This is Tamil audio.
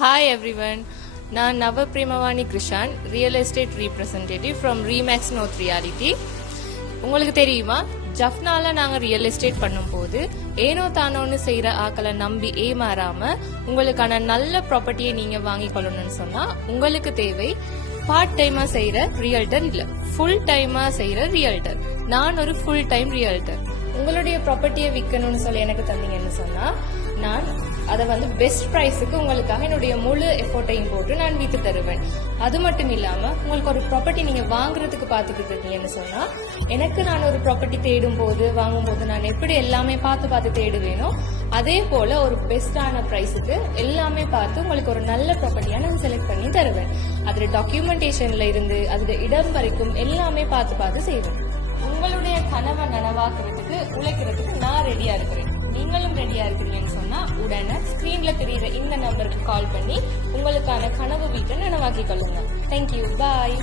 Hi everyone, நான் Nava Premavani Krishan, real estate representative from Remax North Reality. உங்களுக்கு தெரியுமா, ஜஃப்னால நாங்கள் ரியல் எஸ்டேட் பண்ணும்போது ஏனோ தானோன்னு செய்கிற ஆக்களை நம்பி ஏமாறாம உங்களுக்கான நல்ல ப்ராப்பர்ட்டியை நீங்கள் வாங்கி கொள்ளணும்னு சொன்னால் உங்களுக்கு தேவை பார்ட் டைமா செய்கிற ரியல்டர் இல்லை, ஃபுல் டைமா செய்கிற ரியல்டர். நான் ஒரு ஃபுல் டைம் ரியல்டர். உங்களுடைய ப்ராப்பர்ட்டியை விற்கணும்னு சொல்லி எனக்கு தந்தீங்கன்னு சொன்னால் நான் அதை பெஸ்ட் ப்ரைஸுக்கு உங்களுக்காக என்னுடைய முழு எஃபோர்ட்டையும் போட்டு நான் விற்று தருவேன். அது மட்டும் இல்லாமல் உங்களுக்கு ஒரு ப்ராப்பர்ட்டி நீங்கள் வாங்குறதுக்கு பார்த்துக்கிட்டு இருக்கீங்கன்னு சொன்னால் எனக்கு நான் ஒரு ப்ராப்பர்ட்டி தேடும் போது வாங்கும்போது நான் எப்படி எல்லாமே பார்த்து தேடுவேனோ அதே போல் ஒரு பெஸ்டான ப்ரைஸுக்கு எல்லாமே பார்த்து உங்களுக்கு ஒரு நல்ல ப்ராப்பர்ட்டியாக நான் செலக்ட் பண்ணி தருவேன். அதில் டாக்குமெண்டேஷனில் இருந்து அதில் இடம் வரைக்கும் எல்லாமே பார்த்து செய்வேன். உங்களுடைய கனவை நனவாக்குறதுக்கு உழைக்கிறதுக்கு நான் ரெடியா இருக்கிறேன். நீங்களும் ரெடியா இருக்கிறீங்கன்னு சொன்னா உடனே ஸ்கிரீன்ல தெரியுற இந்த நம்பருக்கு கால் பண்ணி உங்களுக்கான கனவு வீட்டை நனவாக்கி கொள்ளுங்க. தேங்க்யூ, பாய்.